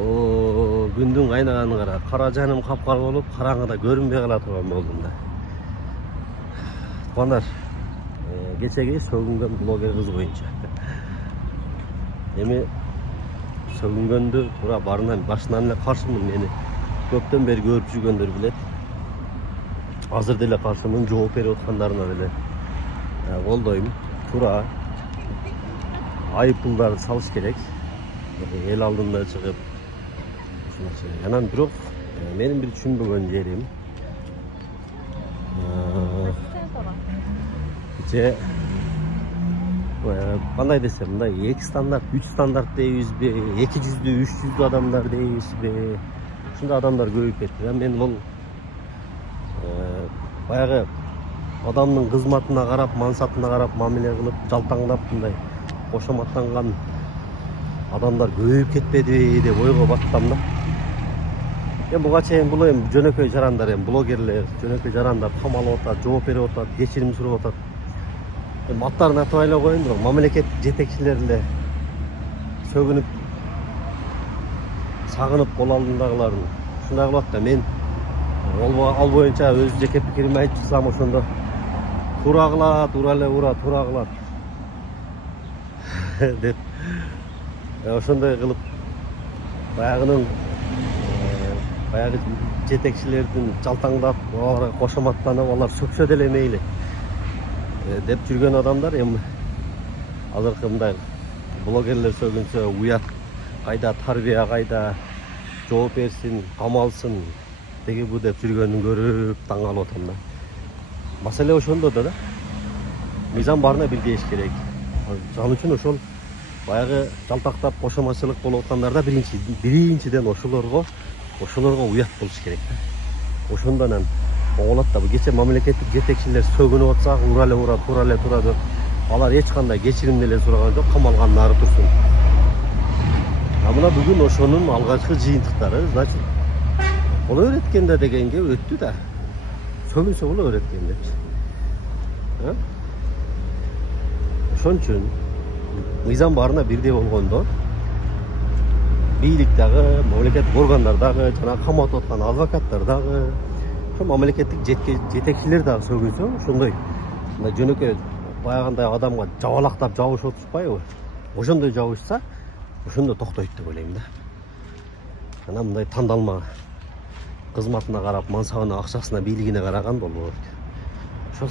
O gündün kaynaganı kara. Kara canım kapkara olup karаңgıda görünbey kala turgan boldum da. Tuğanlar, geçegeyi sөгүнгөн блогер kız boyunca. Эми сөгүнгөндү тура башынан эле каршымын, мени көптөн бери көрүп жүргөндөр билет. Азыр деле каршымын, жооп берип аткандарына деле колдойм. Тура айыппулдарды салыш керек. Эл алдында чыгып. Анан бирок менин бир түшүнбөгөн жерим кандай десем, мындай 2 стандарт, 3 стандарт дейбизби, 200, 300 адамдар дейбизби, ушундай адамдар көбөйүп кетти. Мен бул баягы адамдын кызматына карап, мансатына карап мамиле кылып, жалтаңдап мындай кошоматтанган адамдар көбөйүп кетпедиби деп ойго баттым да. Буга чейин бул эми жөнөкөй жарандар, эми блогерлер, жөнөкөй жарандар камалып атат, жооп берип атат, кечирим сурап атат. Аттарын атып эле коеюн, бирок мамлекеттик жетекчилер эле сөгүнүп, сагынып кол алдындагыларын ушундай кылат да. Мен ал боюнча өз жеке пикиримди айтып чыксам, ошондо туура кылат, туура эле ура, туура кылат деп ошондой кылып баягы жетекчилердин жалтаңдап, аларга кошоматтанып, алар сөксө деле мейли деп жүргөн адамдар эми азыркы мындай блогерлер сөгүнсө уят кайда, тарбия кайда, жооп берсин, камалсын деги бу деп жүргөнүн көрүп таң калып атам да. Маселе ошондо да. Мыйзам барына бирдей иш керек. Ал үчүн ошол баягы жалтактап кошоматчылык болуп аткандарда биринчиден ошолорго уят болуш керек. Ошондон оңолот да. Бу кече мамлекеттик жетекчилер сөгүнүп атса, ура эле ура, туура эле тура деп, алар эч кандай кечирим деле сураган жок, камалганнары турсун. Мына бүгүн ошонун алгачкы жыйынтыктары, значит, боло өткөндө дегенге өттү да. Сөгүнсө боло өткөн депчи. Ошон үчүн мыйзам барына бирдей болгондо, бийлик дагы, мамлекеттик органдар дагы, жана каматып аткан адвокаттар дагы, ошо мамлекеттик жетекчилер дагы сөгүнсө, ошондой жөнөкөй баягындай адамга жабалактап жабышып отурбайбы? Ошондой жабышса, ошондо токтойт деп ойлойм да. Анан мындай тандалма кызматына карап, мансабына, акчасына, бийлигине караган болбойт. Ошол